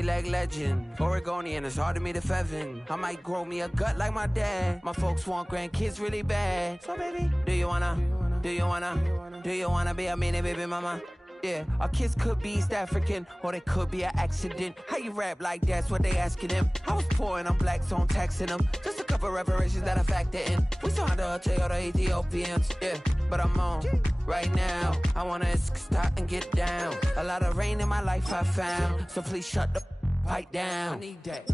me like legend. Oregonian, it's hard to meet a Fevin. I might grow me a gut like my dad. My folks want grandkids really bad. So baby, do you wanna be a mini baby mama? Yeah, our kids could be East African, or they could be an accident. How you rap like that's what they asking him? I was poor and I'm black, so I'm taxing them. Just a couple reparations that I factor in. We saw the Toyota Ethiopians, yeah, but I'm on right now. I wanna stop and get down. A lot of rain in my life I found, so please shut the pipe down. I need that.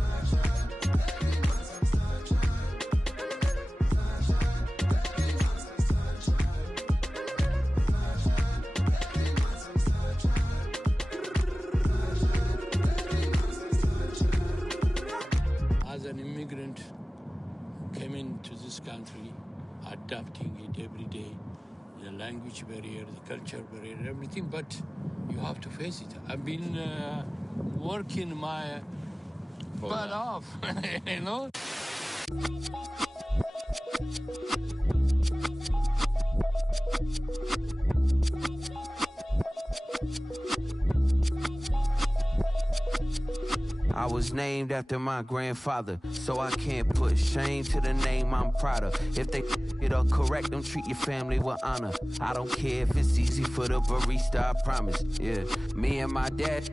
An immigrant came into this country, adapting it every day, the language barrier, the culture barrier, everything, but you have to face it. I've been working my butt off, you know? I was named after my grandfather, so I can't put shame to the name I'm proud of. If they it up correct, them treat your family with honor. I don't care if it's easy for the barista, I promise. Yeah, me and my dad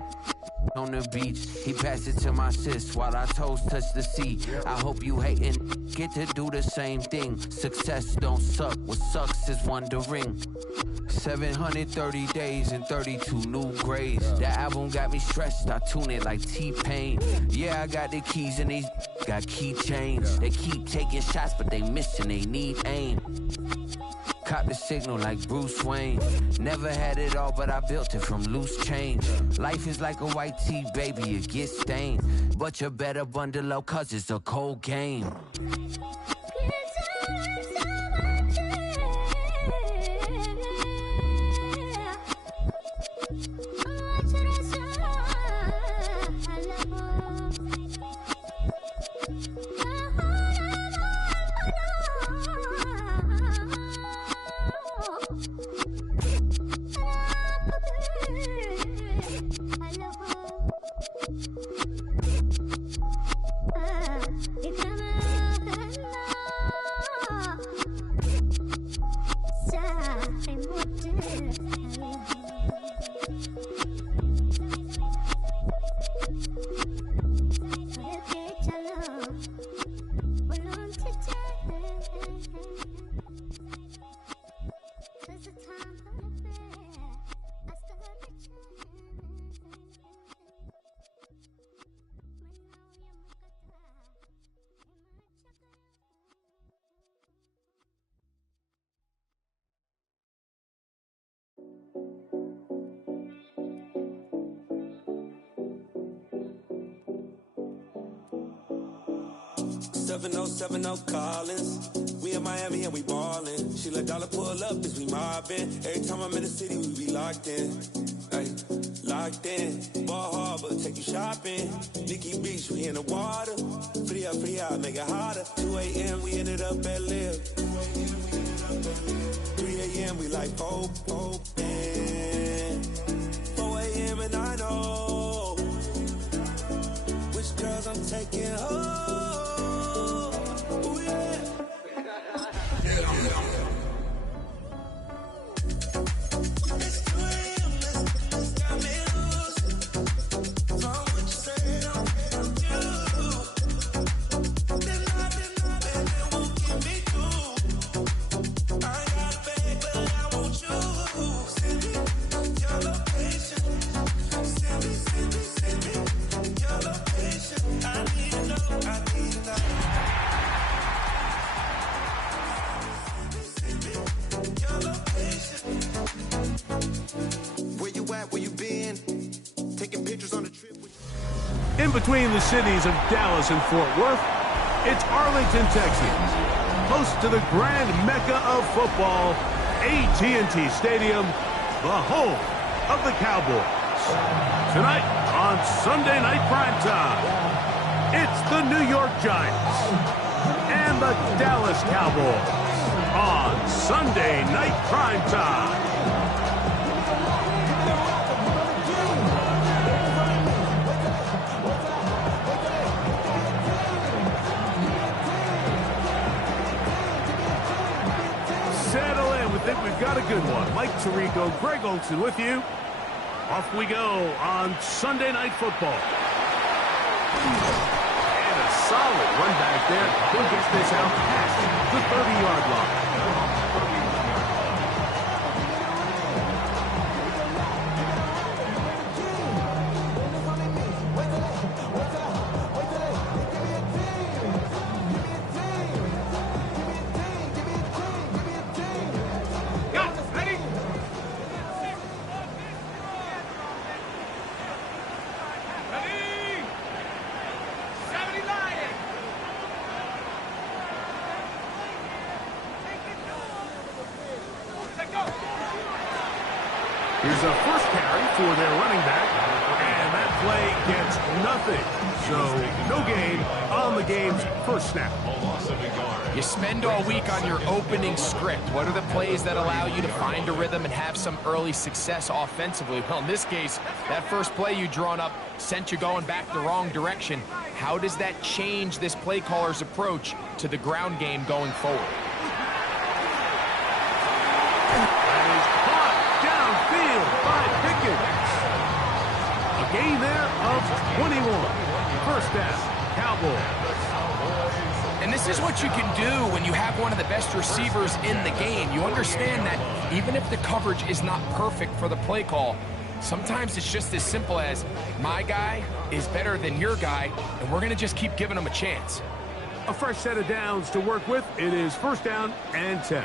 on the beach, he passed it to my sis while our toes touch the sea. I hope you hatin' get to do the same thing. Success don't suck, what sucks is wondering. 730 days and 32 new grades. That album got me stressed, I tune it like T-Pain. Yeah, I got the keys and these got keychains. They keep taking shots, but they missing, they need aim. Caught the signal like Bruce Wayne. Never had it all, but I built it from loose change. Life is like a white tee, baby, it gets stained. But you better bundle up, cause it's a cold game. Collins. We in Miami and we ballin'. She let dollar pull up as we mobbin'. Every time I'm in the city, we be locked in. Ay, locked in. Ball Harbor, take you shopping. Nikki Beach, we in the water. Free up, make it hotter. 2 a.m. we ended up at Live. 3 a.m. we like Pope. 4 a.m. and I know which girls I'm taking home. In between the cities of Dallas and Fort Worth, it's Arlington, Texas, host to the grand mecca of football, AT&T Stadium, the home of the Cowboys. Tonight on Sunday Night Primetime, it's the New York Giants and the Dallas Cowboys on Sunday Night Primetime. think we've got a good one. Mike Tirico, Greg Olson with you. Off we go on Sunday Night Football. And a solid run back there. Who gets this out past the 30-yard line? Here's a first carry for their running back, and that play gets nothing. So no gain on the game's first snap. You spend all week on your opening script. What are the plays that allow you to find a rhythm and have some early success offensively? Well, in this case, that first play you drawn up sent you going back the wrong direction. How does that change this play caller's approach to the ground game going forward? A gain there of 21. First down, Cowboys. And this is what you can do when you have one of the best receivers in the game. You understand that even if the coverage is not perfect for the play call, sometimes it's just as simple as my guy is better than your guy, and we're going to just keep giving him a chance. A fresh set of downs to work with. It is first down and 10.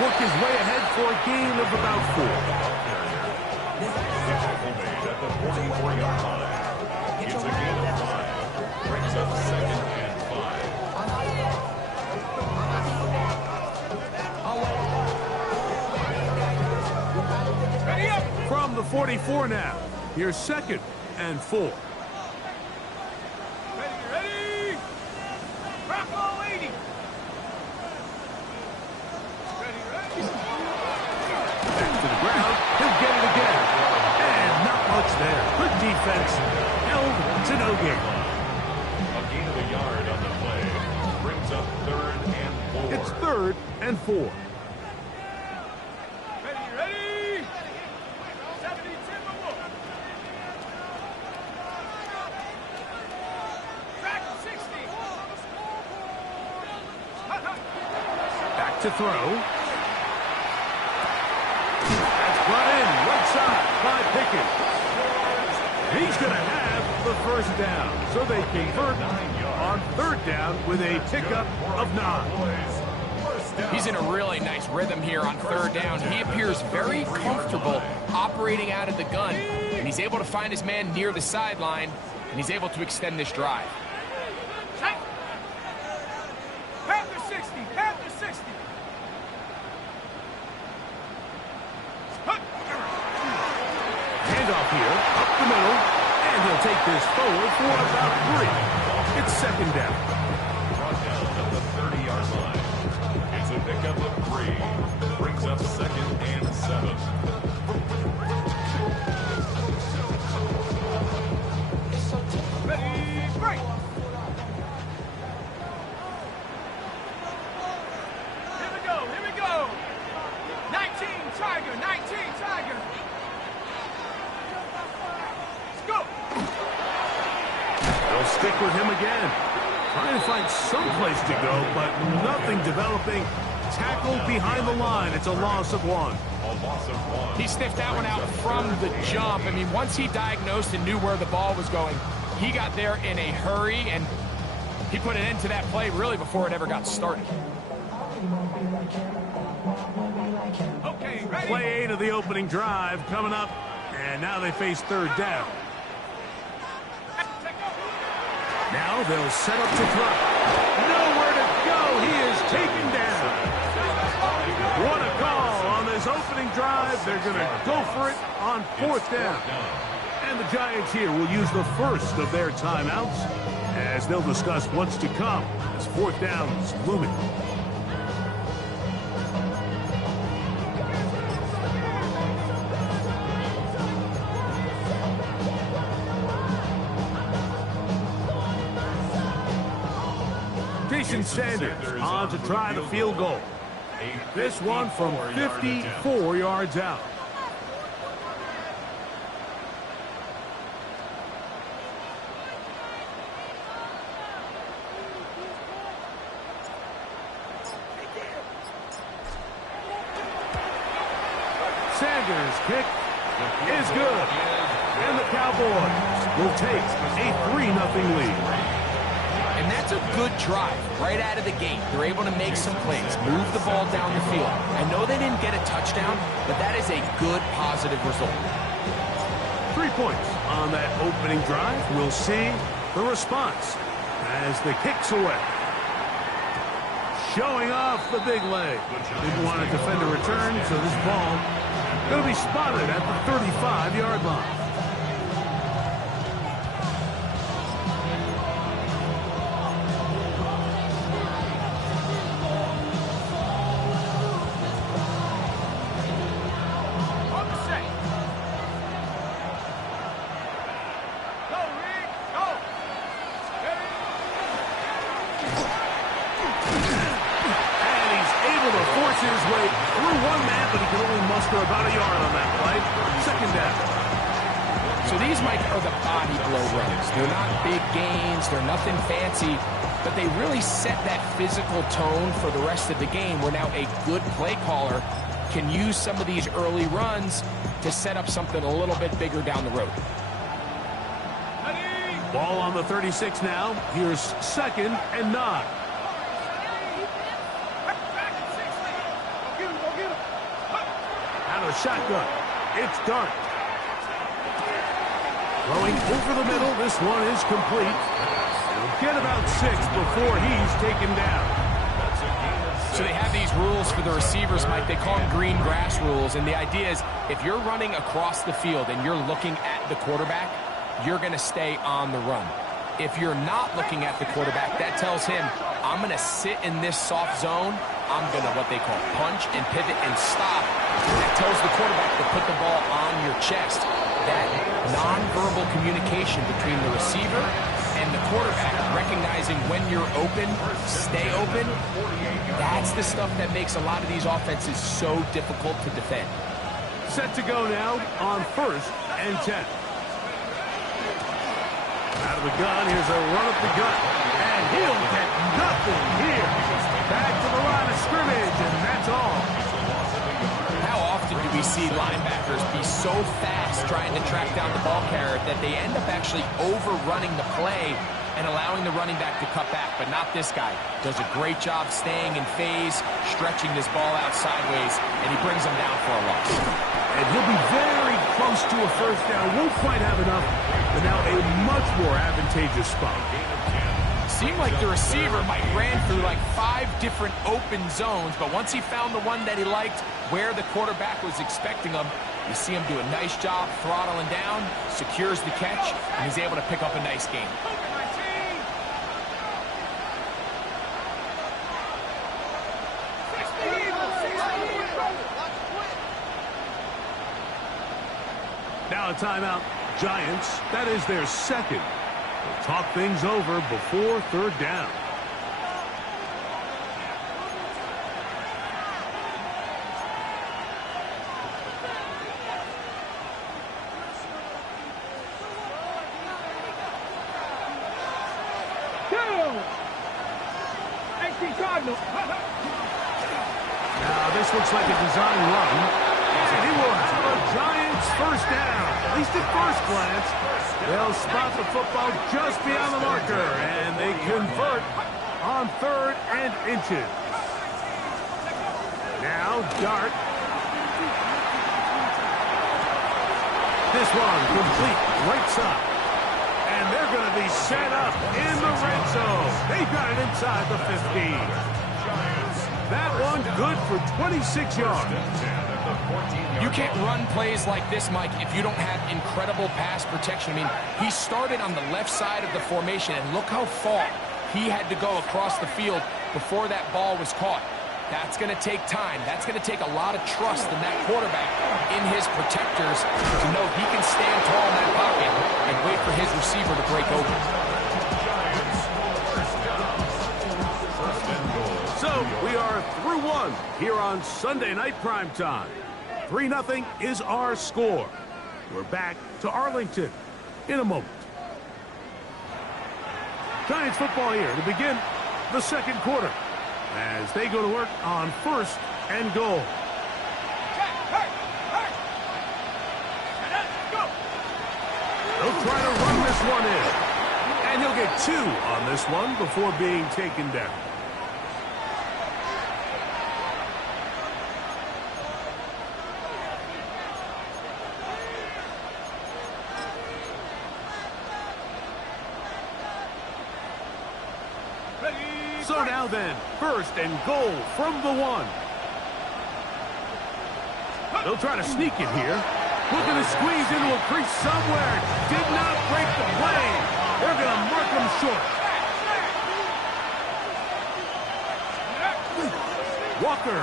Work his way ahead for a gain of about 4. At the 44-yard line. It's a gain of 5. Brings up second and 5. From the 44 now. Here's second and 4. There. Good defense. Held to no gain. A gain of a yard on the play. Brings up third and 4. It's third and 4. Ready? 70 Timberwolf. Track 60. Back to throw. That's brought in right side by Pickens. He's going to have the first down, so they convert on third down with a pickup of 9. He's in a really nice rhythm here on third down. He appears very comfortable operating out of the gun, and he's able to find his man near the sideline, and he's able to extend this drive. Panther 60, Panther 60. Handoff here, up the middle, and he'll take this forward for about 3. It's second down. Brought down at the 30-yard line. It's a pickup of 3. Brings up second and 7. Ready, break. Here we go. 19 Tiger, 19 Tiger. Go! They'll stick with him again. Trying to find some place to go, but nothing developing. Tackled behind the line. It's a loss of 1. A loss of 1. He sniffed that one out from the jump. I mean, once he diagnosed and knew where the ball was going, he got there in a hurry, and he put an end to that play really before it ever got started. Okay, ready? Play 8 of the opening drive coming up, and now they face third down. Now they'll set up to throw. Nowhere to go. He is taken down. What a call on this opening drive. They're going to go for it on fourth down. And the Giants here will use the first of their timeouts as they'll discuss what's to come as fourth down is looming. Jason Sanders on to try the field goal. This one from 54 yards out. Sanders' kick is good. And the Cowboys will take a 3-0 lead. And that's a good drive right out of the gate. They're able to make some plays, move the ball down the field. I know they didn't get a touchdown, but that is a good, positive result. 3 points on that opening drive. We'll see the response as the kick's away. Showing off the big leg. Didn't want to defend a return, so this ball going to be spotted at the 35-yard line. His way through one man, but he can only muster about a yard on that play. Second down. So these, Mike, are the body blow runs. They're not big gains. They're nothing fancy, but they really set that physical tone for the rest of the game where now a good play caller can use some of these early runs to set up something a little bit bigger down the road. Ball on the 36 now. Here's 2nd and 9. Shotgun. It's Dart. Throwing over the middle. This one is complete. He'll get about 6 before he's taken down. So they have these rules for the receivers, Mike. They call them green grass rules. And the idea is if you're running across the field and you're looking at the quarterback, you're going to stay on the run. If you're not looking at the quarterback, that tells him, I'm going to sit in this soft zone. I'm going to what they call punch and pivot and stop. That tells the quarterback to put the ball on your chest. That nonverbal communication between the receiver and the quarterback, recognizing when you're open, stay open, that's the stuff that makes a lot of these offenses so difficult to defend. Set to go now on 1st and 10. Out of the gun, here's a run up the gut. And he'll get nothing here. Back to the line of scrimmage, and that's all. How often do we see linebackers be so fast trying to track down the ball carrier that they end up actually overrunning the play and allowing the running back to cut back? But not this guy. Does a great job staying in phase, stretching this ball out sideways, and he brings them down for a loss. And he'll be very close to a 1st down. Won't quite have enough, but now a much more advantageous spot. Seemed like the receiver ran through like 5 different open zones, but once he found the one that he liked, where the quarterback was expecting him, you see him do a nice job throttling down, secures the catch, and he's able to pick up a nice gain. Now a timeout. Giants, that is their 2nd. They'll talk things over before 3rd down. Now this looks like a design run. And he will have a Giants 1st down. At least at first glance. They'll spot the football just beyond the marker, and they convert on 3rd and inches. Now Dart. This one complete right side. And they're going to be set up in the red zone. They got it inside the 15. That one good for 26 yards. You can't run plays like this, Mike, if you don't have incredible pass protection. I mean, he started on the left side of the formation, and look how far he had to go across the field before that ball was caught. That's going to take time. That's going to take a lot of trust in that quarterback, in his protectors, to know he can stand tall in that pocket and wait for his receiver to break open. through one here on Sunday Night Primetime. 3-0 is our score. We're back to Arlington in a moment. Giants football here to begin the second quarter as they go to work on 1st and goal. They'll try to run this one in. And he'll get 2 on this one before being taken down. So now then, 1st and goal from the 1. They'll try to sneak it here. Looking to squeeze into a crease somewhere. Did not break the play. They're going to mark him short. Walker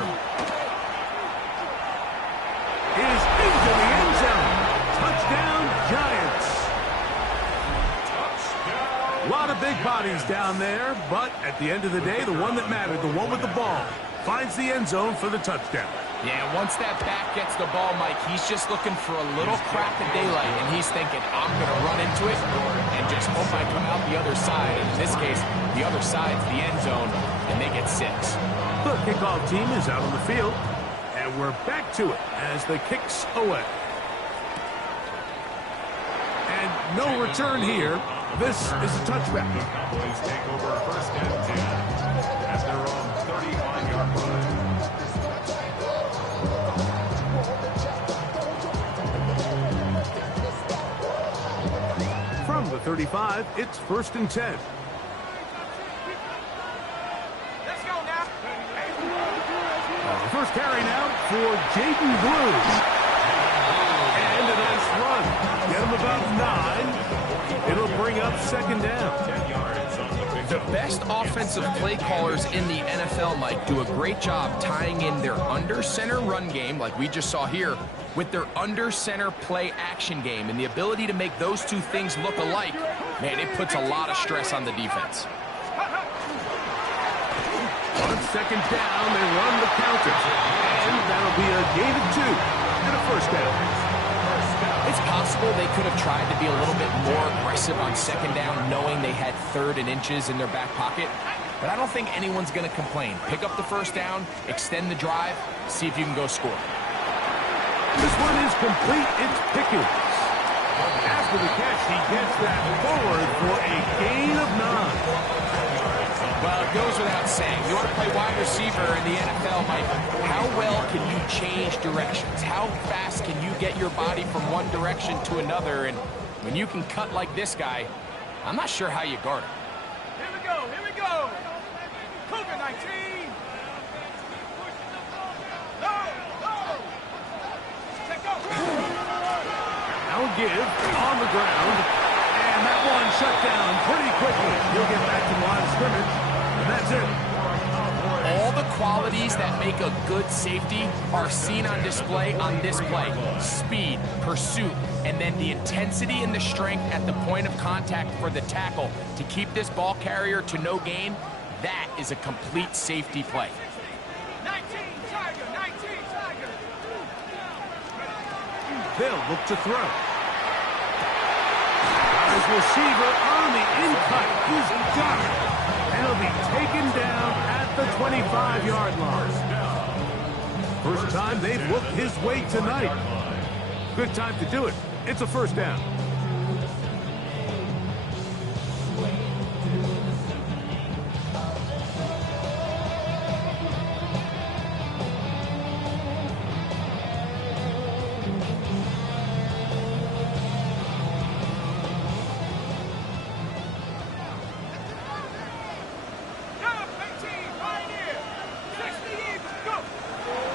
is into the end zone. Touchdown, Giants. A lot of big bodies down there, but at the end of the day, the one that mattered, the one with the ball, finds the end zone for the touchdown. Yeah, once that back gets the ball, Mike, he's just looking for a little crack of daylight, and he's thinking, I'm going to run into it and just hope I come out the other side. And in this case, the other side's the end zone, and they get 6. The kickoff team is out on the field, and we're back to it as the kick's away. And no return here. This is a touchback. Cowboys take over 1st and 10 at their own 35-yard line. From the 35, it's 1st and 10. Let's go now. First carry now for Jaden Blue. And a nice run. Get him about 9. It'll bring up 2nd down. 10 yards on the big The best offensive play callers in the NFL, Mike, do a great job tying in their under-center run game, like we just saw here, with their under-center play action game. And the ability to make those two things look alike, man, it puts a lot of stress on the defense. On 2nd down, they run the counter. And that'll be a gain of 2 and a 1st down. It's possible they could have tried to be a little bit more aggressive on 2nd down, knowing they had 3rd and inches in their back pocket. But I don't think anyone's going to complain. Pick up the 1st down, extend the drive, see if you can go score. This one is complete. It's Pickens. After the catch, he gets that forward for a gain of 9. Well, it goes without saying. You want to play wide receiver in the NFL, Mike, how well can you change directions? How fast can you get your body from one direction to another? And when you can cut like this guy, I'm not sure how you guard him. Here we go. Here we go. Cougar 19. No. Check go. Now give on the ground. And that one shut down pretty quickly. He'll get back to the line of scrimmage. And that's it. All the qualities that make a good safety are seen on display on this play. Speed, pursuit, and then the intensity and the strength at the point of contact for the tackle to keep this ball carrier to no gain. That is a complete safety play. 19 Tiger. 19 Tiger. They'll look to throw. His receiver on the in-cut. He's got it. And he'll be taken down at the 25-yard line. First time they've looked his way tonight. Good time to do it. It's a 1st down.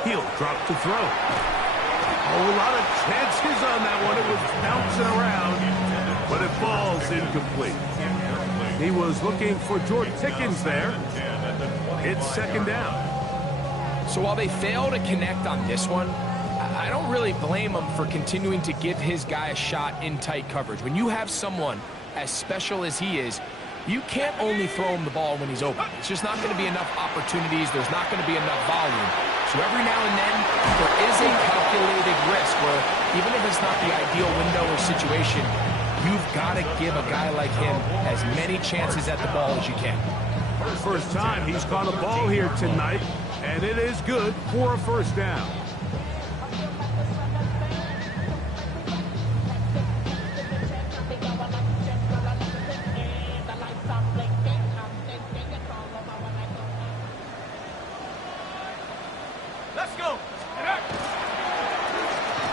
He'll drop to throw. A lot of chances on that one. It was bouncing around, but it falls incomplete. He was looking for George Pickens there. It's 2nd down. So while they fail to connect on this one, I don't really blame him for continuing to give his guy a shot in tight coverage. When you have someone as special as he is, You can't only throw him the ball when he's open. It's just not going to be enough opportunities. There's not going to be enough volume. So every now and then, there is a calculated risk where even if it's not the ideal window or situation, you've got to give a guy like him as many chances at the ball as you can. First time he's caught a ball here tonight, and it is good for a first down. Let's go.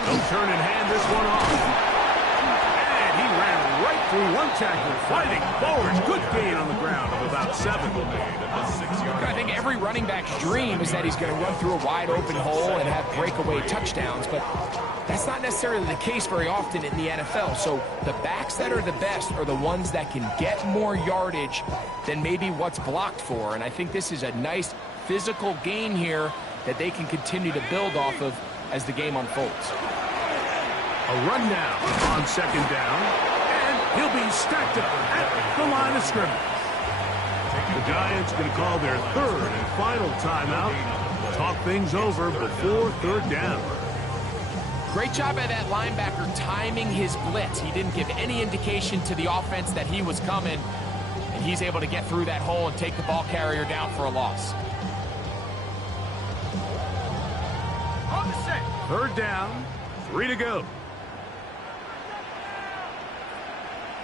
They'll turn and hand this one off. And he ran right through one tackler, fighting forward. Good gain on the ground of about 7. I think every running back's dream is that he's going to run through a wide open hole and have breakaway touchdowns, but that's not necessarily the case very often in the NFL. So the backs that are the best are the ones that can get more yardage than maybe what's blocked for. And I think this is a nice physical gain here that they can continue to build off of as the game unfolds. A run now on second down, and he'll be stacked up at the line of scrimmage. The Giants going to call their third and final timeout. Talk things over before third down. Great job by that linebacker timing his blitz. He didn't give any indication to the offense that he was coming, and he's able to get through that hole and take the ball carrier down for a loss. Third down, 3 to go.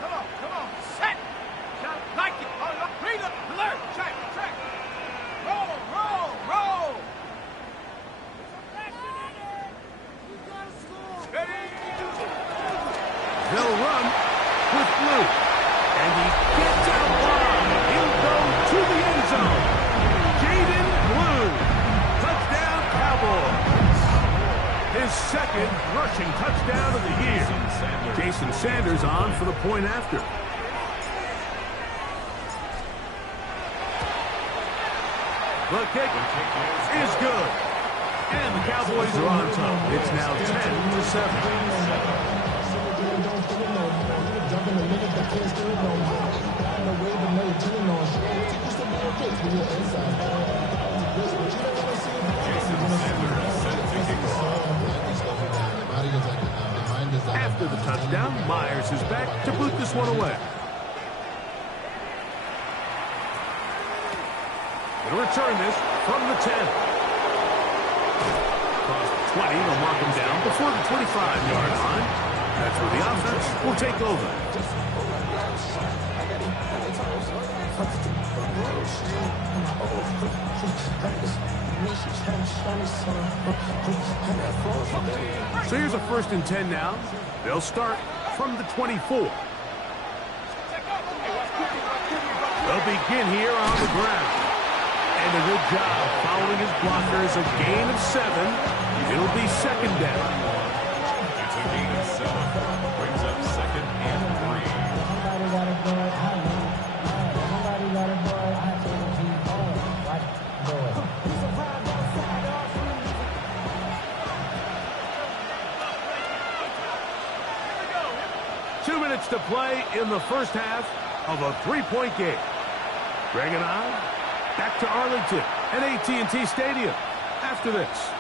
Come on, set. Like it. Read up, alert, check. Roll. They'll run with Blue, and he gets out wide. He'll go to the end zone. Jaden Blue, touchdown Cowboys. His second rushing touchdown of the year. Jason Sanders on for the point after. The kick is good. And the Cowboys are on top. It's now 10-7. After the touchdown, Myers is back to boot this one away. Going to return this from the 10. Across the 20, they'll mark him down before the 25-yard line. That's where the offense will take over. So here's a 1st and 10 now. They'll start from the 24. They'll begin here on the ground. And a good job following his blockers. A gain of 7. It'll be second down. It's a gain of 7. Brings up 2nd and 3. 2 minutes to play in the first half of a 3-point game. Greg and I back to Arlington and AT&T Stadium after this.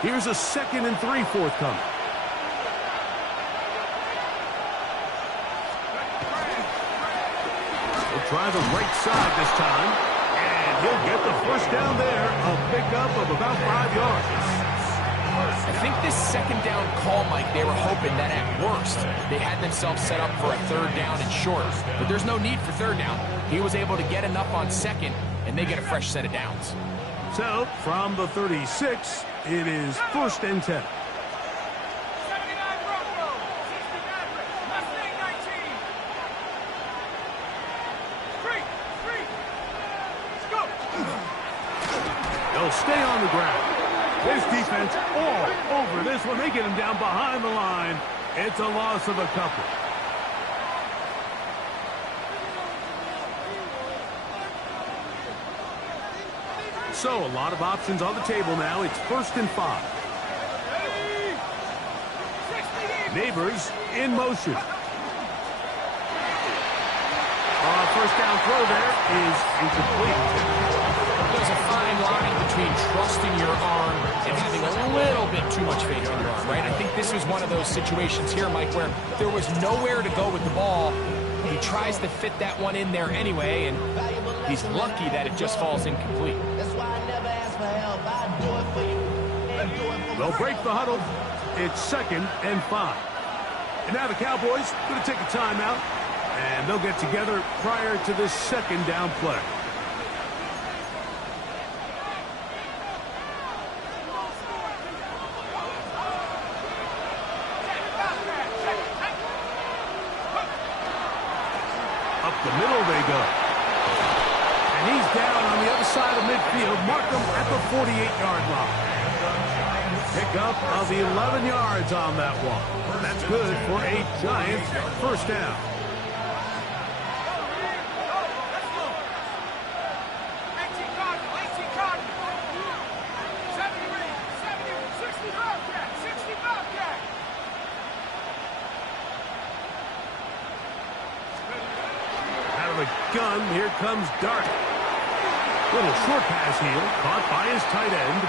Here's a 2nd and 3 forthcoming. He'll try the right side this time, and he'll get the first down there. A pickup of about 5 yards. I think this second down call, Mike, they were hoping that at worst they had themselves set up for a 3rd down and short. But there's no need for 3rd down. He was able to get enough on 2nd, and they get a fresh set of downs. So, from the 36, it is 1st and 10. 79 Broncos, 69 Mustang 19. Street. Let's go. They'll stay on the ground. This defense all over this one. They get him down behind the line. It's a loss of a couple. So, a lot of options on the table now. It's 1st and 5. Neighbors in motion. First down throw there is incomplete. There's a fine line between trusting your arm and having a little bit too much faith in your arm, right? I think this was one of those situations here, Mike, where there was nowhere to go with the ball. He tries to fit that one in there anyway, and he's lucky that it just falls incomplete. They'll break the huddle. It's 2nd and 5. And now the Cowboys are going to take a timeout, and they'll get together prior to this 2nd down play. Up the middle they go. And he's down on the other side of midfield. Mark him at the 48-yard line. Pickup of 11 yards on that one. That's good for a Giants first down. Out of the gun, here comes Dart. Little short pass here, caught by his tight end.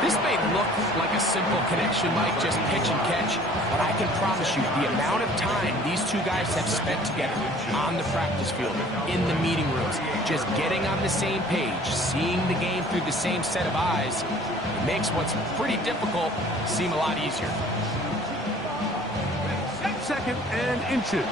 This may look like a simple connection, Mike, just pitch and catch, but I can promise you the amount of time these two guys have spent together on the practice field, in the meeting rooms, just getting on the same page, seeing the game through the same set of eyes, it makes what's pretty difficult seem a lot easier. 2nd and inches.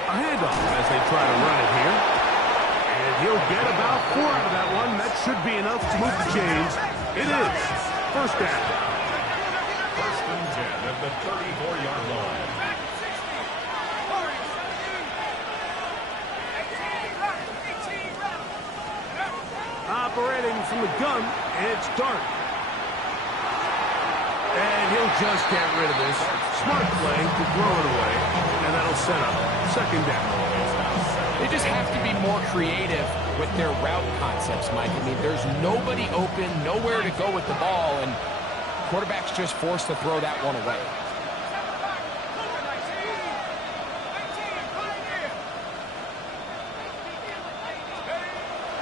A handoff as they try to run it here. And he'll get about 4 out of that one. That should be enough to move the chains. It is. First down. 1st and 10 at the 34-yard line. Operating from the gun, it's Dart. And he'll just get rid of this. Smart play to throw it away. And that'll set up 2nd down. They just have to be more creative with their route concepts, Mike. I mean, there's nobody open, nowhere to go with the ball, and quarterback's just forced to throw that one away.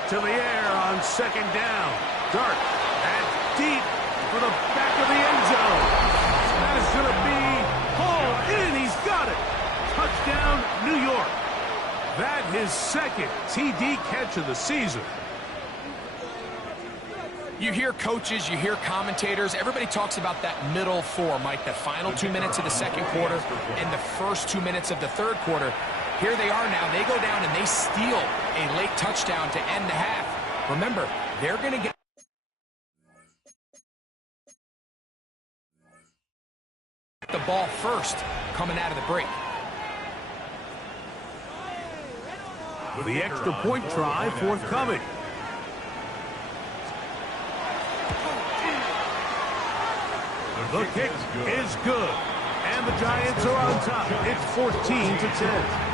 To the air on 2nd down. Dart. That's deep for the back of the end zone. That is going to be hauled in. He's got it. Touchdown, New York. That his 2nd TD catch of the season. You hear coaches, you hear commentators, everybody talks about that middle 4, Mike, the final 2 minutes of the 2nd quarter and the first 2 minutes of the 3rd quarter. Here they are now. They go down and they steal a late touchdown to end the half. Remember, they're going to get the ball first coming out of the break. The extra point try forthcoming. The kick is good. And the Giants are on top. It's 14-10.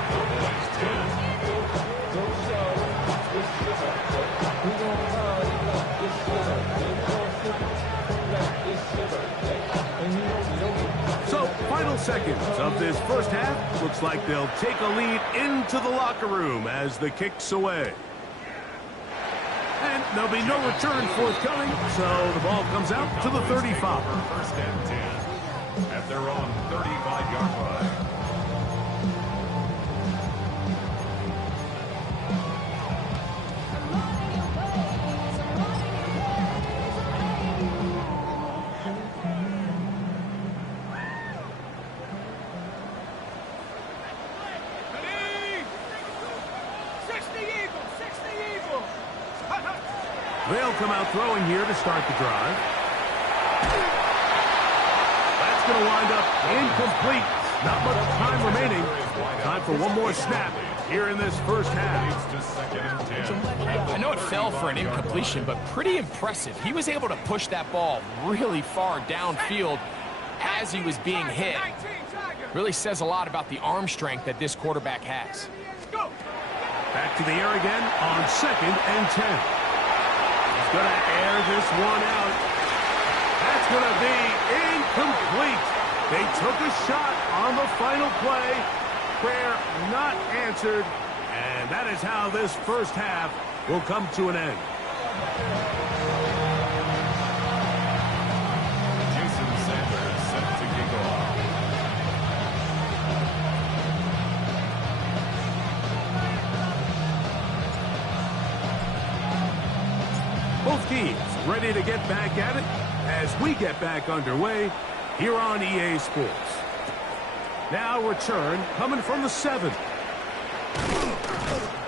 So, final seconds of this first half. Looks like they'll take a lead into the locker room as the kick's away. And there'll be no return forthcoming, so the ball comes out to the 35. 1st and 10 at their own 35-yard line. They'll come out throwing here to start the drive. That's going to wind up incomplete. Not much time remaining. Time for one more snap here in this first half. I know it fell for an incompletion, but pretty impressive. He was able to push that ball really far downfield as he was being hit. Really says a lot about the arm strength that this quarterback has. Back to the air again on 2nd and 10. He's going to air this one out. It's going to be incomplete. They took a shot on the final play. Prayer not answered. And that is how this first half will come to an end. Jason Sanders set to kick off. Both teams ready to get back at it as we get back underway here on EA Sports. Now return coming from the 7.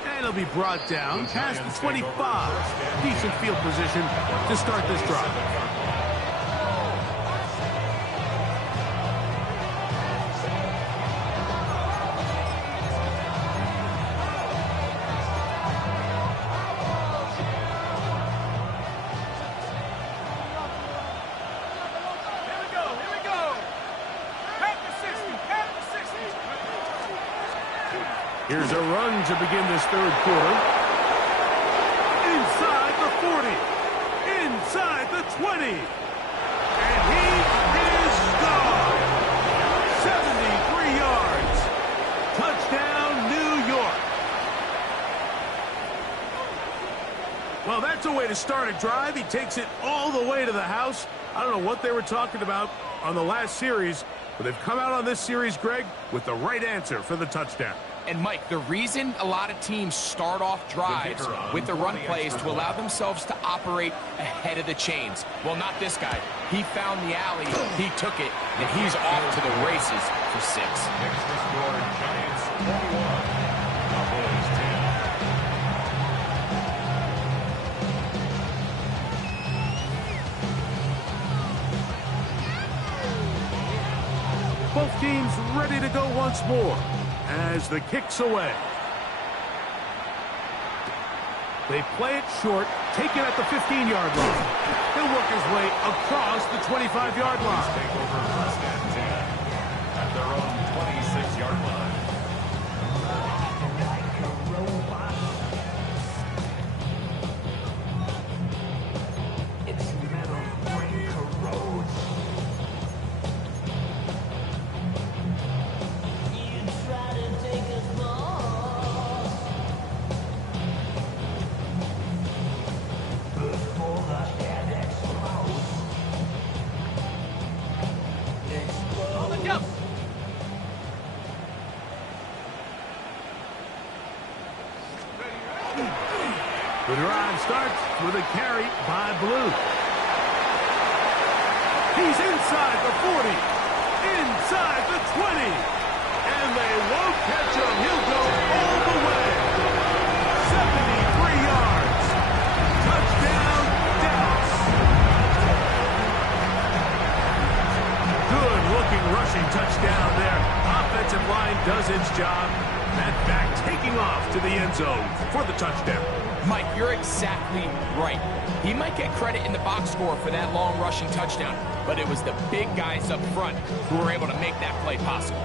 And it'll be brought down past the 25. Decent field position to start this drive. Here's a run to begin this third quarter. Inside the 40. Inside the 20. And he is gone. 73 yards. Touchdown, New York. Well, that's a way to start a drive. He takes it all the way to the house. I don't know what they were talking about on the last series, but they've come out on this series, Greg, with the right answer for the touchdown. And, Mike, the reason a lot of teams start off drives with the run plays to allow themselves to operate ahead of the chains. Well, not this guy. He found the alley, he took it, and he's off to the races for 6. Next to score, Giants 41, Cowboys 10. Both teams ready to go once more as the kick's away. They play it short, take it at the 15-yard line. He'll work his way across the 25-yard line. Take over first and 10 at their own 26-yard line. The drive starts with a carry by Blue. He's inside the 40, inside the 20, and they won't catch him. He'll go all the way. 73 yards. Touchdown, Dallas. Good-looking rushing touchdown there. Offensive line does its job. That back taking off to the end zone for the touchdown. Mike, you're exactly right. He might get credit in the box score for that long rushing touchdown, but it was the big guys up front who were able to make that play possible.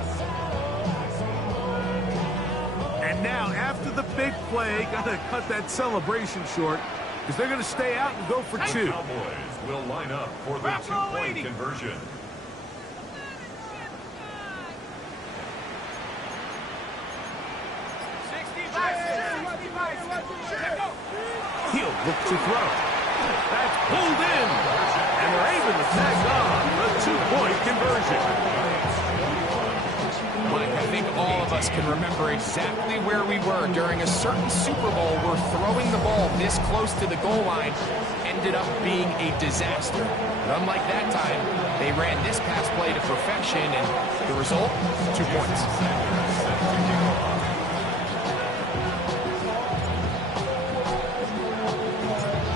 And now, after the big play, got to cut that celebration short because they're going to stay out and go for 2. Cowboys will line up for the 2-point conversion. He'll look to throw. That's pulled in. And they're able to tag on the 2-point conversion. Mike, I think all of us can remember exactly where we were during a certain Super Bowl where throwing the ball this close to the goal line ended up being a disaster. But unlike that time, they ran this pass play to perfection, and the result, 2 points.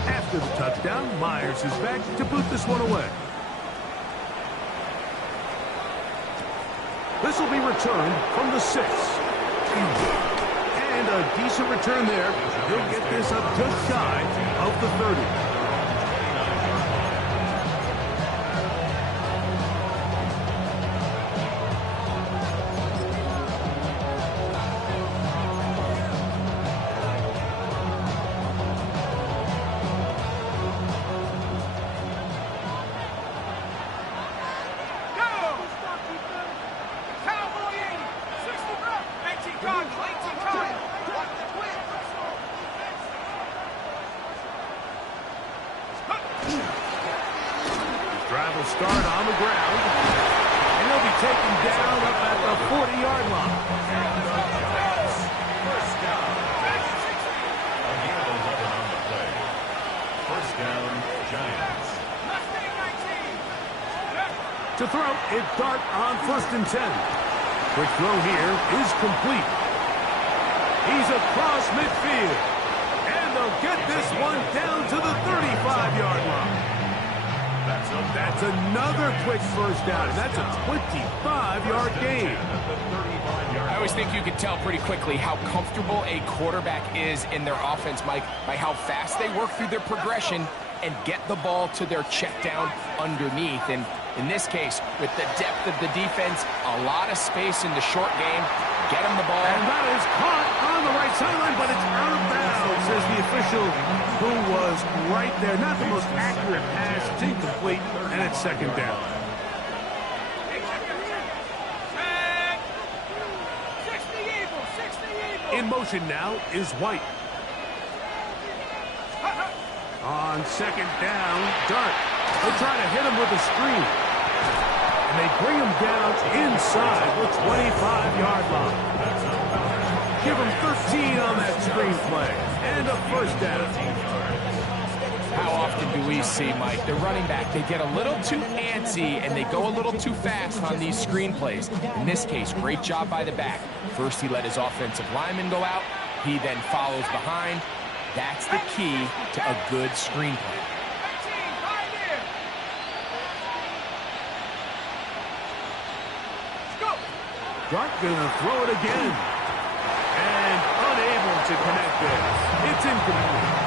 After the touchdown, Myers is back to boot this one away. This will be returned from the 6. And a decent return there. He'll get this up just shy of the 30. Drive will start on the ground, and he'll be taken down up at the 40-yard line. First down. Again, on the play. First down, Giants. To throw, it's Dart on 1st and 10. Quick throw here is complete. He's across midfield, and they'll get this one down to the 35-yard line. That's another quick first down, and that's a 25-yard gain. I always think you can tell pretty quickly how comfortable a quarterback is in their offense, Mike, by how fast they work through their progression and get the ball to their check down underneath. And in this case, with the depth of the defense, a lot of space in the short game, get him the ball. And that is caught on the right sideline, but it's out of bounds, says the official who was right there. Not the most accurate pass. It's incomplete, and it's 2nd down. In motion now is White. On 2nd down, Dart. They'll try to hit him with a screen. And they bring him down inside the 25-yard line. Give him 13 on that screen play. And a first down. How often do we see, Mike, the running back, they get a little too antsy and they go a little too fast on these screen plays. In this case, great job by the back. First, he let his offensive lineman go out. He then follows behind. That's the key to a good screen play. Dart gonna throw it again. And unable to connect there. It's incomplete.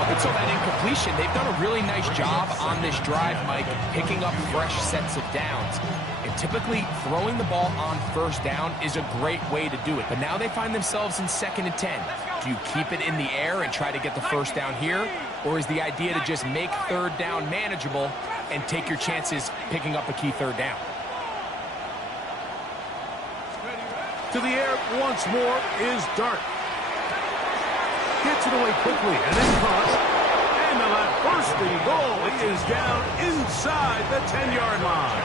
Up until that incompletion, they've done a really nice job on this drive, Mike, picking up fresh sets of downs. And typically, throwing the ball on 1st down is a great way to do it. But now they find themselves in 2nd and 10. Do you keep it in the air and try to get the first down here? Or is the idea to just make 3rd down manageable and take your chances picking up a key 3rd down? To the air once more is Dart. Gets it away quickly and then caught. And the first and goal, he is down inside the 10-yard line.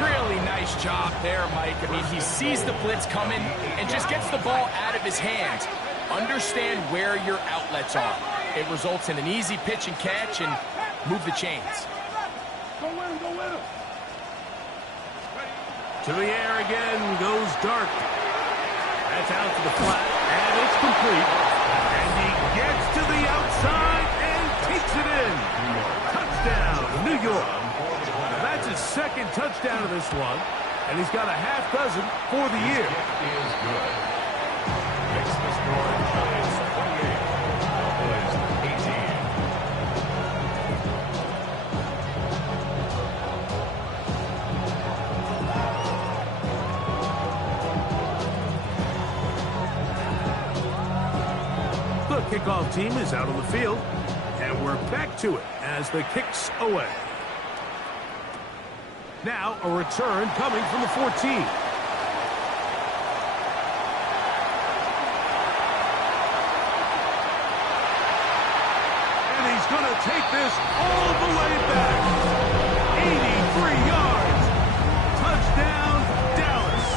Really nice job there, Mike. I mean, he sees the blitz coming and just gets the ball out of his hands. Understand where your outlets are. It results in an easy pitch and catch and move the chains. Go with him. To the air again goes Dart. That's out to the flat, and it's complete. And he gets to the outside and takes it in. Touchdown, New York. That's his 2nd touchdown of this one, and he's got a half dozen for the year. Is good. Makes the score Giants 28, Cowboys 18. The kickoff team is out on the field, and we're back to it as the kick's away. Now a return coming from the 14. And he's going to take this all the way back. 83 yards. Touchdown, Dallas.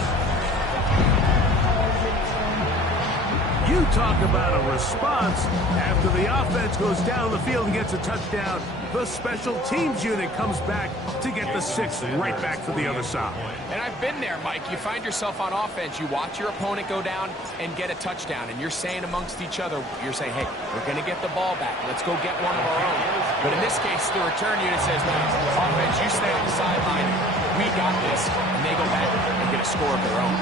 You talk about a response. After the offense goes down the field and gets a touchdown, the special teams unit comes back to get the 6th right back for the other side. And I've been there, Mike. You find yourself on offense, you watch your opponent go down and get a touchdown, and you're saying amongst each other, you're saying, hey, we're going to get the ball back. Let's go get one of our own. But in this case, the return unit says, no, offense, you stay on the sideline. We got this. And they go back and get a score of their own.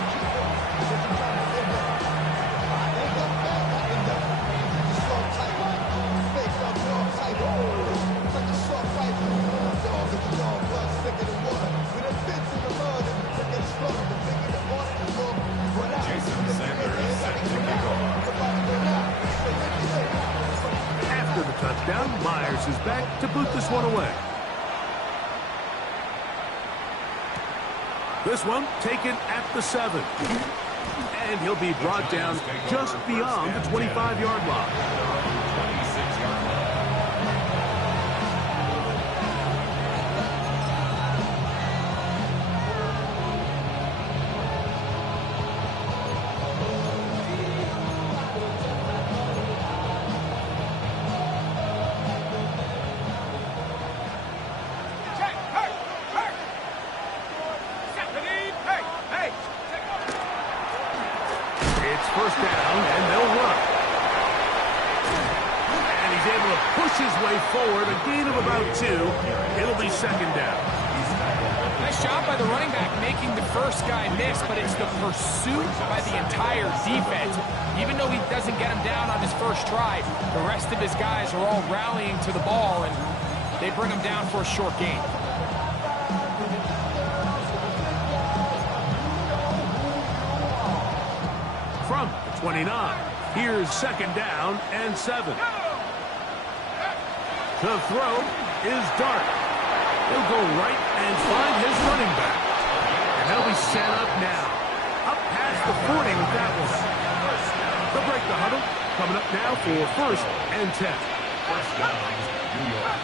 After the touchdown, Myers is back to boot this one away. This one taken at the 7. And he'll be brought down just beyond the 25-yard line. 26-yard line. First down, and they'll run. And he's able to push his way forward, a gain of about 2. It'll be second down. Nice job by the running back making the first guy miss, but it's the pursuit by the entire defense. Even though he doesn't get him down on his first try, the rest of his guys are all rallying to the ball, and they bring him down for a short gain. From the 29, here's second down and 7. The throw is Dart. He'll go right and find his running back. And they'll be set up now. Up past the 40 with that one. They'll break the huddle. Coming up now for first and 10. First down, New York.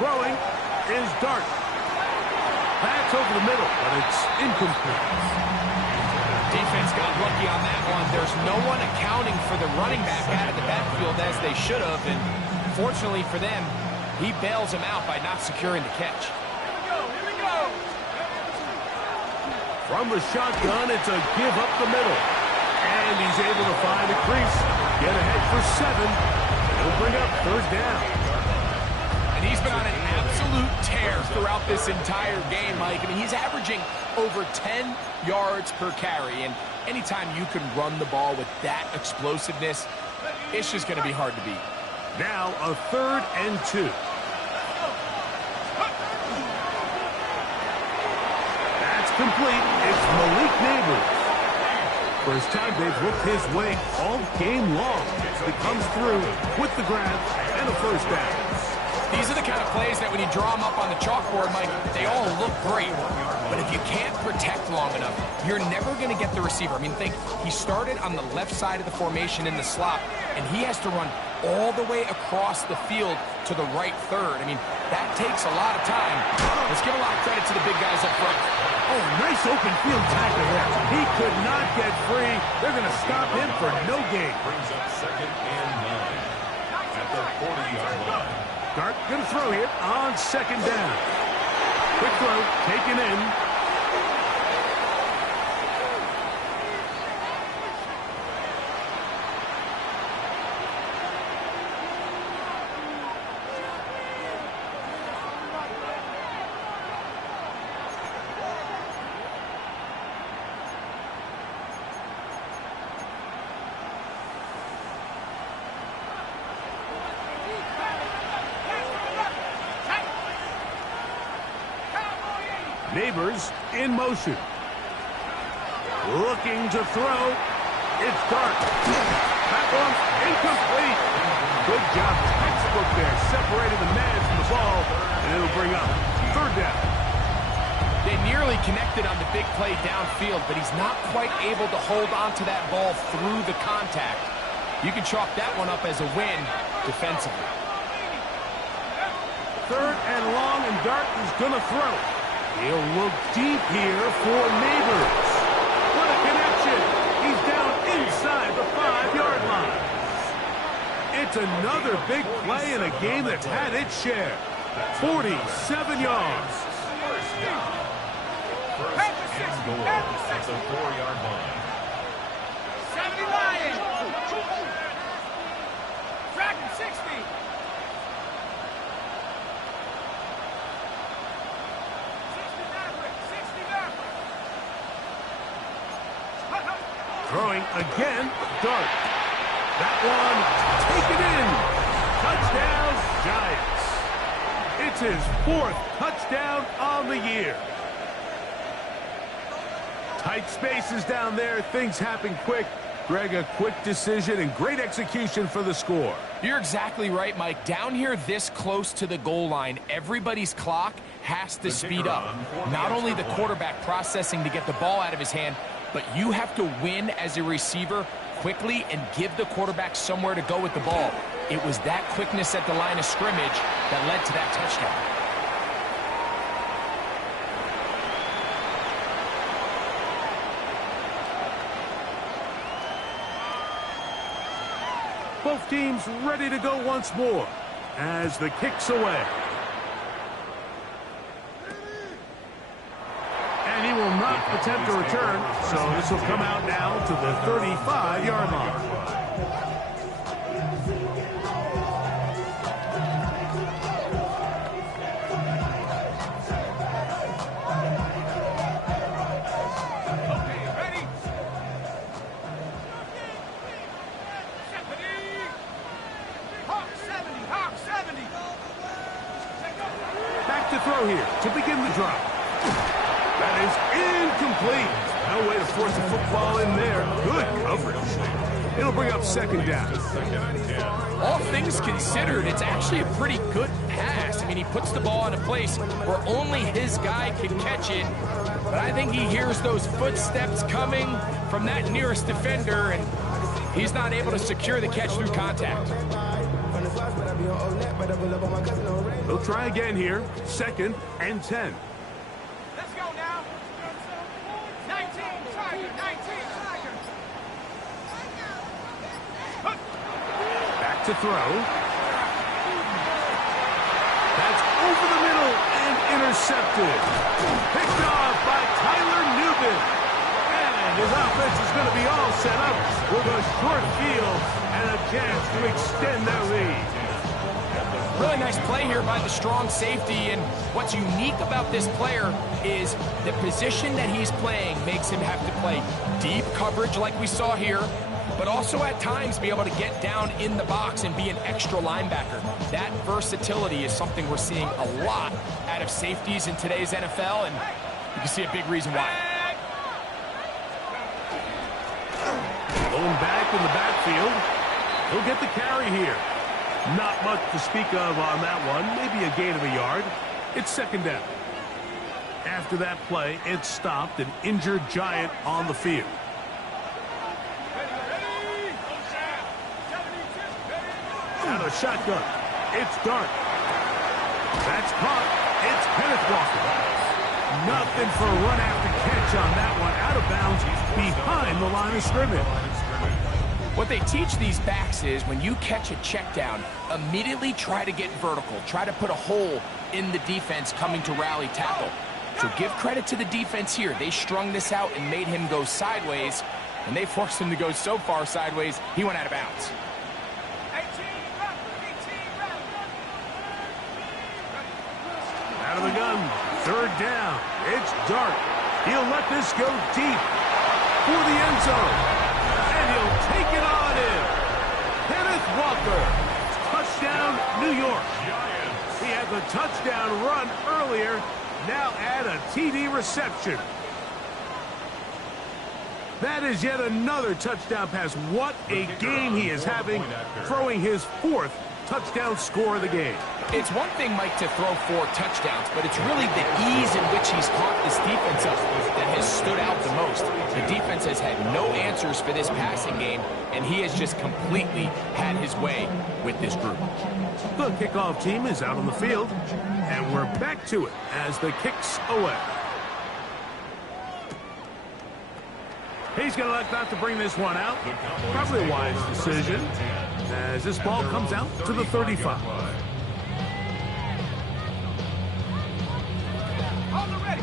Throwing is Dart. Pass over the middle, but it's incomplete. Defense got lucky on that one. There's no one accounting for the running back out of the backfield as they should have, and fortunately for them, he bails him out by not securing the catch. Here we go. From the shotgun, it's a give up the middle. And he's able to find a crease. Get ahead for 7. It'll bring up third down. And he's been on an absolute tear throughout this entire game, Mike. I mean, he's averaging over 10 yards per carry. And anytime you can run the ball with that explosiveness, it's just going to be hard to beat. Now a third and 2. That's complete. It's Malik Neighbors. First time they've looked his way all game long. He comes through with the grab and a first down. These are the kind of plays that when you draw them up on the chalkboard, Mike, they all look great. But if you can't protect long enough, you're never going to get the receiver. I mean, think, he started on the left side of the formation in the slot, and he has to run all the way across the field to the right third. I mean, that takes a lot of time. Let's give a lot of credit to the big guys up front. Oh, nice open field tackle there. He could not get free. They're going to stop him for no gain. Brings up second and 9 at the 40-yard line. Dart going to throw here on second down. Quick throw, taken in. Neighbors in motion. Looking to throw. It's Dart. That one's incomplete. Good job. Textbook there. Separating the man from the ball. And it'll bring up third down. They nearly connected on the big play downfield, but he's not quite able to hold on to that ball through the contact. You can chalk that one up as a win defensively. Third and long, and Dart is going to throw. He'll look deep here for Neighbors. What a connection. He's down inside the 5-yard line. It's another big play in a game that's had its share. 47 yards. First and goal at the 4-yard line. 70 Lions. Dragon 60. Throwing again, Dart. That one taken in. Touchdown, Giants. It's his 4th touchdown on the year. Tight spaces down there. Things happen quick. Greg, a quick decision and great execution for the score. You're exactly right, Mike. Down here this close to the goal line, everybody's clock has to speed up. Not only the quarterback processing to get the ball out of his hand, but you have to win as a receiver quickly and give the quarterback somewhere to go with the ball. It was that quickness at the line of scrimmage that led to that touchdown. Both teams ready to go once more as the kick's away. And he will not attempt to return, so this will come out now to the 35-yard line. Here to begin the drive. That is incomplete. No way to force the football in there. Good coverage. It'll bring up second down. All things considered, it's actually a pretty good pass. I mean, he puts the ball in a place where only his guy can catch it. But I think he hears those footsteps coming from that nearest defender, and he's not able to secure the catch through contact. They'll try again here. 2nd and 10. Let's go now. 19, Tiger, 19, Tiger. Back to throw. That's over the middle and intercepted. Picked off by Tyler Newman. And his offense is going to be all set up with a short field and a chance to extend their lead. Really nice play here by the strong safety, and what's unique about this player is the position that he's playing makes him have to play deep coverage like we saw here, but also at times be able to get down in the box and be an extra linebacker. That versatility is something we're seeing a lot out of safeties in today's NFL, and you can see a big reason why. Going back in the backfield. He'll get the carry here. Not much to speak of on that one. Maybe a gain of a yard. It's second down. After that play, it stopped an injured Giant on the field. Out of shotgun. It's Dart. That's caught. It's Kenneth Walker. Nothing for a run after catch on that one. Out of bounds behind the line of scrimmage. What they teach these backs is when you catch a check down, immediately try to get vertical. Try to put a hole in the defense coming to rally tackle. So give credit to the defense here. They strung this out and made him go sideways, and they forced him to go so far sideways, he went out of bounds. Out of the gun, 3rd down. It's Dart. He'll let this go deep for the end zone. And he'll take it on in. Kenneth Walker. Touchdown, New York. He had the touchdown run earlier. Now add a TD reception. That is yet another touchdown pass. What a game he is having, throwing his 4th touchdown score of the game. It's one thing, Mike, to throw 4 touchdowns, but it's really the ease in which he's caught this defense up that has stood out the most. The defense has had no answers for this passing game, and he has just completely had his way with this group. The kickoff team is out on the field, and we're back to it as the kick's away. He's going to elect not to bring this one out. Probably a wise decision as this ball comes out to the 35. On the ready.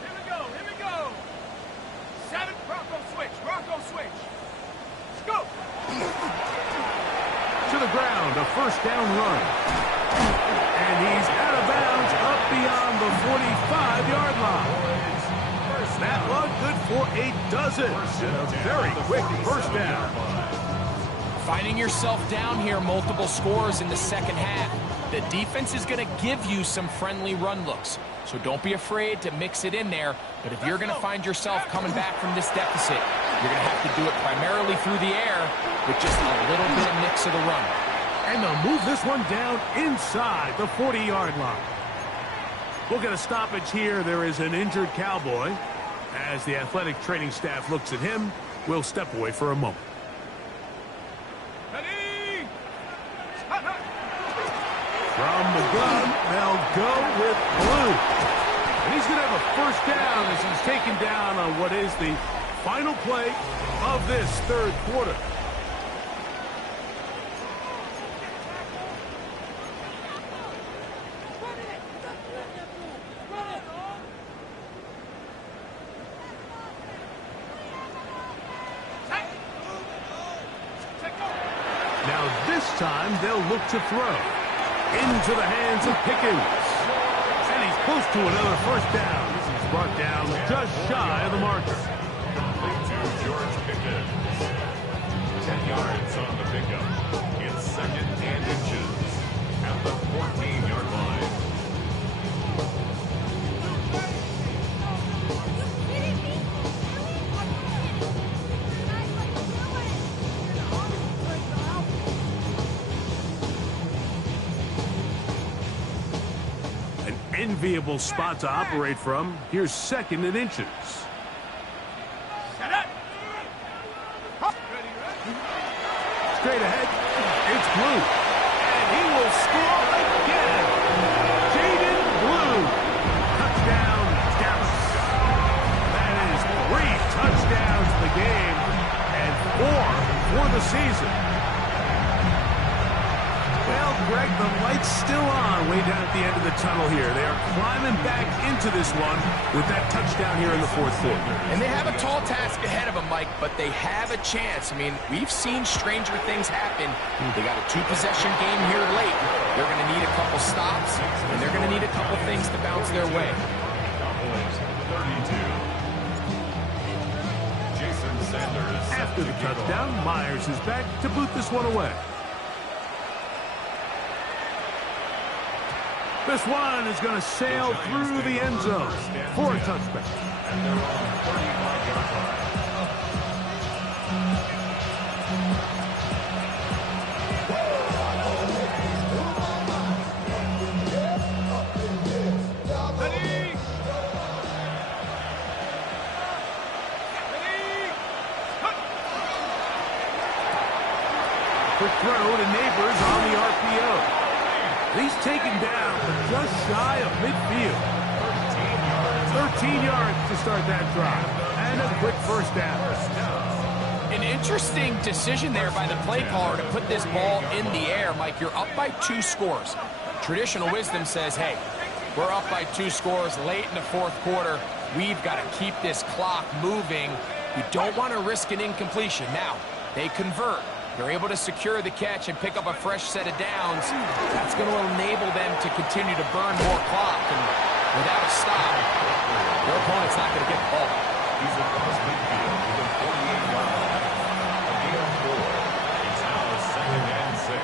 Here we go, here we go. 7, Bronco switch, Bronco switch. Go. To the ground, a 1st down run. And he's out of bounds up beyond the 45-yard line. That one good for a dozen. And a very quick 1st down. Finding yourself down here, multiple scores in the second half. The defense is going to give you some friendly run looks. So don't be afraid to mix it in there. But if you're going to find yourself coming back from this deficit, you're going to have to do it primarily through the air with just a little bit of mix of the run. And they'll move this one down inside the 40-yard line. We'll get a stoppage here. There is an injured Cowboy. As the athletic training staff looks at him, we'll step away for a moment. Ready? From the gun, they'll go with Blue. And he's going to have a first down as he's taken down on what is the final play of this third quarter. Now this time they'll look to throw into the hands of Pickens. And he's close to another first down. He's brought down just shy of the marker. Complete to George Pickens. 10 yards on the pickup. It's second and inches at the 14-yard line. Enviable spot to operate from. Here's second and inches. Set up. Straight ahead, it's Blue. And he will score again. Jaden Blue. Touchdown, Dallas. That is 3 touchdowns in the game and 4 for the season. Well, Greg, the light's still on way down at the end of the tunnel here. They are climbing back into this one with that touchdown here in the fourth quarter. And they have a tall task ahead of them, Mike, but they have a chance. I mean, we've seen stranger things happen. They got a 2-possession game here late. They're going to need a couple stops, and they're going to need a couple things to bounce their way. Cowboys 32. Jason Sanders. After the touchdown, Myers is back to boot this one away. This one is going to sail through the end zone for a touchback. And they're on the 35-yard line. Quick throw to Neighbors on the RPO. He's taken down just shy of midfield. 13 yards to start that drive. And a quick first down. An interesting decision there by the play caller to put this ball in the air. Mike, you're up by 2 scores. Traditional wisdom says, hey, we're up by 2 scores late in the fourth quarter. We've got to keep this clock moving. You don't want to risk an incompletion. Now, they convert. They're able to secure the catch and pick up a fresh set of downs. That's going to enable them to continue to burn more clock. And without a stop, their opponent's not going to get the ball. He's across midfield with a 48-yard line. A gain of 4. It's now second and 6.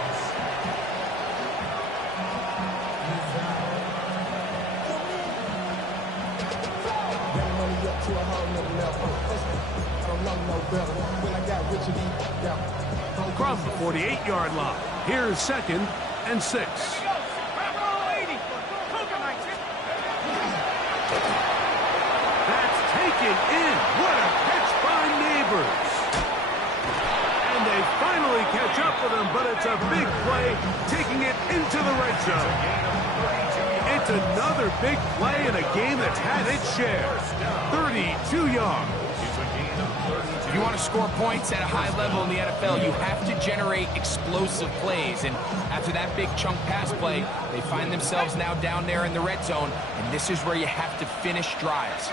From the 48-yard line, here's second and 6. That's taken in. What a catch by Neighbors. And they finally catch up with him, but it's a big play, taking it into the red zone. It's another big play in a game that's had its share. 32 yards. If you want to score points at a high level in the NFL, you have to generate explosive plays. And after that big chunk pass play, they find themselves now down there in the red zone. And this is where you have to finish drives.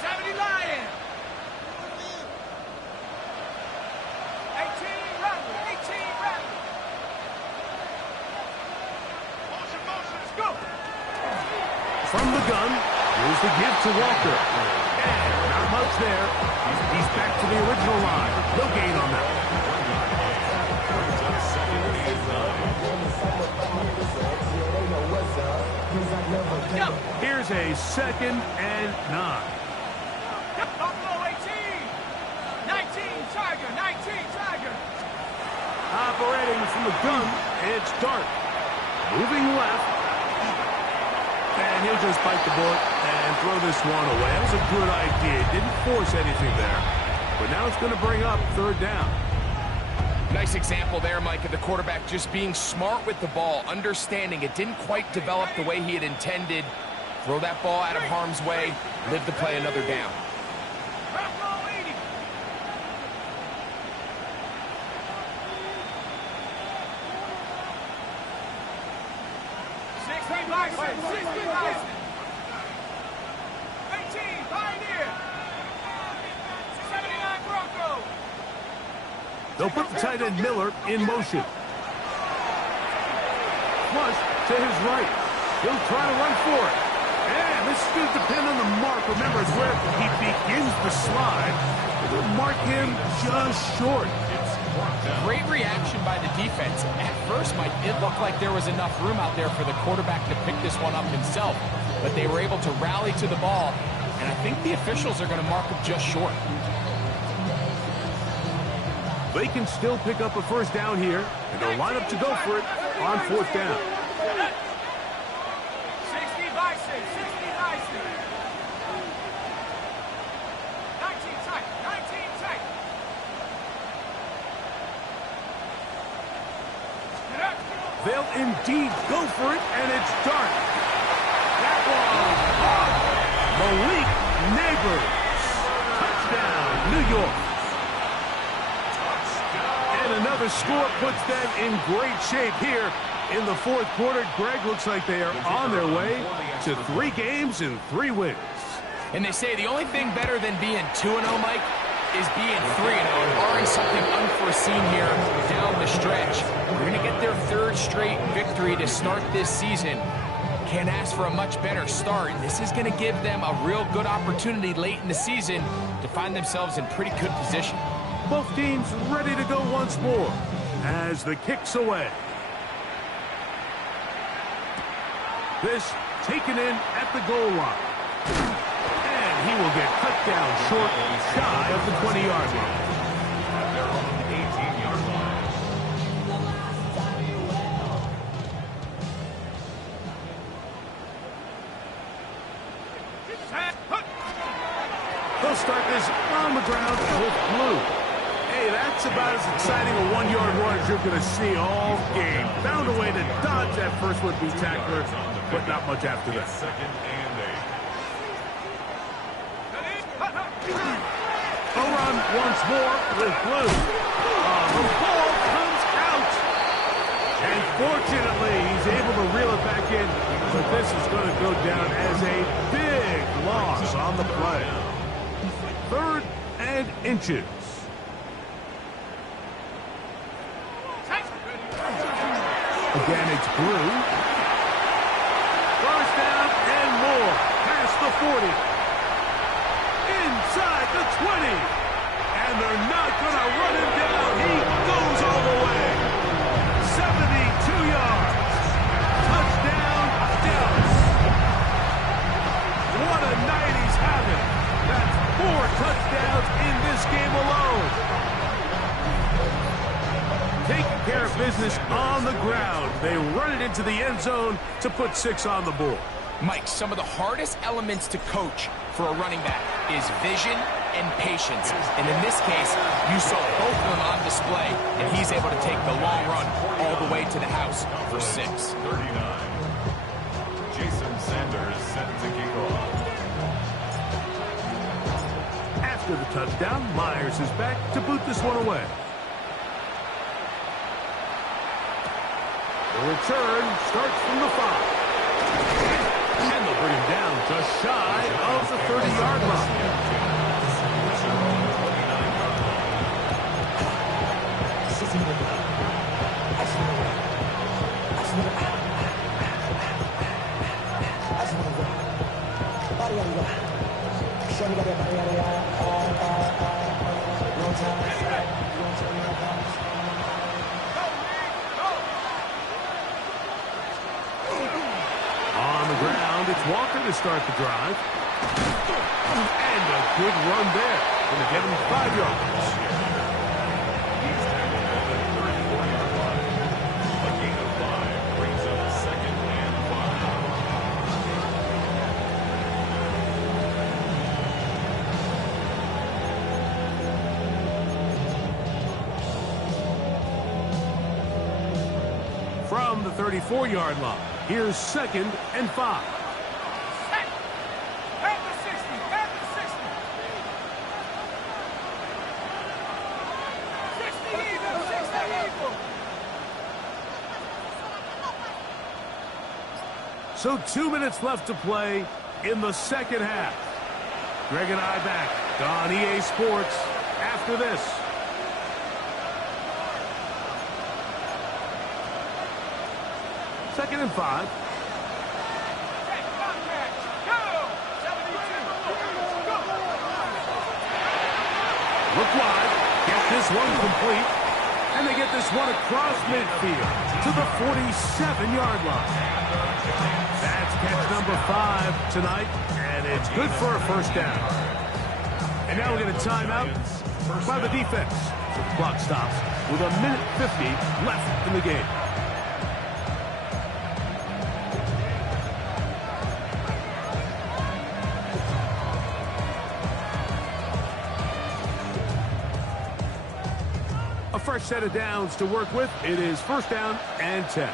70 Lions. 18 Rattler. 18 Rattler. Motion, let's go. From the gun, here's the give to Walker. And not much there. He's back to the original line. No gain on that. Brings up second and 9. is a 2nd and 9. Buffalo 18. 19 Tiger. 19 Tiger. Operating from the gun, it's Dart. Moving left. And he'll just bite the bullet and throw this one away. That was a good idea. Didn't force anything there. But now it's going to bring up 3rd down. Nice example there, Mike, of the quarterback just being smart with the ball, understanding it didn't quite develop the way he had intended. Throw that ball out of harm's way, live to play another down. Buffalo 80. 60 Bison. 60 Bison. 18 Pioneer. 79 Bronco. They'll put the tight end Miller in motion. Flush to his right. He'll try to run for it. And this is going to depend on the mark. Remember, it's where he begins the slide. They'll mark him just short. Great reaction by the defense. At first, Mike, it looked like there was enough room out there for the quarterback to pick this one up himself. But they were able to rally to the ball. And I think the officials are going to mark him just short. They can still pick up a 1st down here, and they'll line up to go for it on 4th down. 60 Bison. 60 Bison. 19 tight. 19 tight. They'll indeed go for it, and it's Dart. That one, Malik Neighbors. Touchdown, New York. And another score puts them in great shape here in the 4th quarter. Greg, looks like they are on their way to 3 games and 3 wins. And they say the only thing better than being 2-0, Mike, is being 3-0, and barring something unforeseen here down the stretch. We're going to get their 3rd straight victory to start this season. Can't ask for a much better start, and this is going to give them a real good opportunity late in the season to find themselves in pretty good position. Both teams ready to go once more as the kick's away. This taken in at the goal line. And he will get cut down short, shy of the 20-yard line. They're on the 18-yard line. They'll start this on the ground with blue. Hey, that's about as exciting a 1-yard run as you're going to see all game. Found a way to dodge that first would-be tackler, but not much after that. 2nd and 8. A run once more with blue. The ball comes out. And fortunately, he's able to reel it back in, but this is going to go down as a big loss on the play. 3rd and inches. Again, it's blue. 1st down and more. Past the 40. Inside the 20. And they're not going to run him down. He goes all the way. 72 yards. Touchdown, Dallas. What a night he's having. That's 4 touchdowns in this game alone. Taking care of business on the ground. They run it into the end zone to put 6 on the board. Mike, some of the hardest elements to coach for a running back is vision and patience. And in this case, you saw both of them on display, and he's able to take the long run all the way to the house for 6. 39. Jason Sanders set to kick off. After the touchdown, Myers is back to boot this one away. The return starts from the 5. And they'll bring him down just shy of the 30-yard line. On the ground, it's Walker to to start the drive. And a good run there. Going to get him 5 yards. He's tackled at the 34-yard line. A gain of 5 brings up 2nd and 5. From the 34-yard line, here's 2nd and 5. So 2 minutes left to play in the second half. Greg and I back on EA Sports after this. Second and 5. Look wide. Get this one complete. And they get this one across midfield to the 47-yard line. That's catch number 5 tonight, and it's good for a first down. And now we get a timeout by the defense. So the clock stops with 1:50 left in the game. A fresh set of downs to work with. It is first down and 10.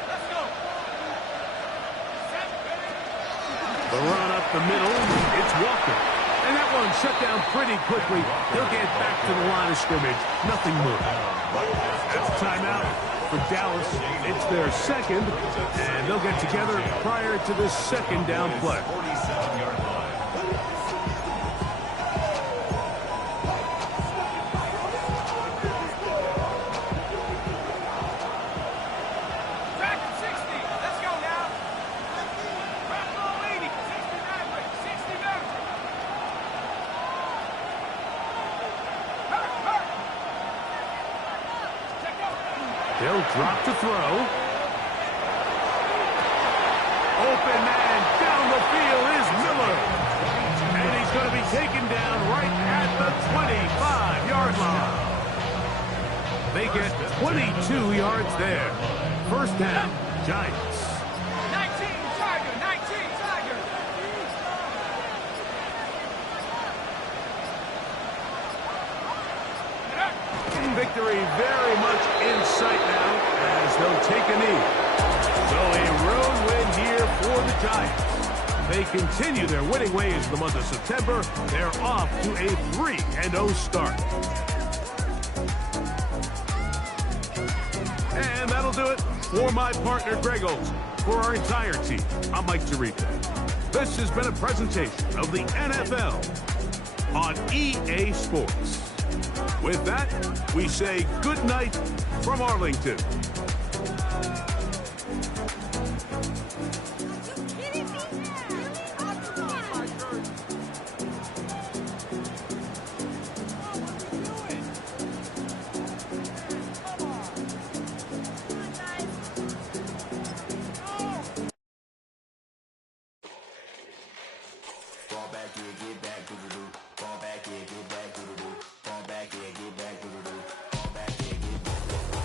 The run up the middle, it's Walker. And that one shut down pretty quickly. They'll get back to the line of scrimmage. Nothing more. That's a timeout for Dallas. It's their second, and they'll get together prior to this second down play. 47-yard line. They'll drop to throw. Open man down the field is Miller. And he's going to be taken down right at the 25-yard line. They get 22 yards there. First down, Giants. 19, Tiger, 19, Tiger. Victory very much in sight now as they'll take a knee. So a road win here for the Giants. They continue their winning ways in the month of September. They're off to a 3-0 start. And that'll do it for my partner, Greg Olson. For our entire team, I'm Mike Tirico. This has been a presentation of the NFL on EA Sports. With that, we say good night from Arlington. Fall back, get back, do-do-do. Fall back, get back, do-do-do.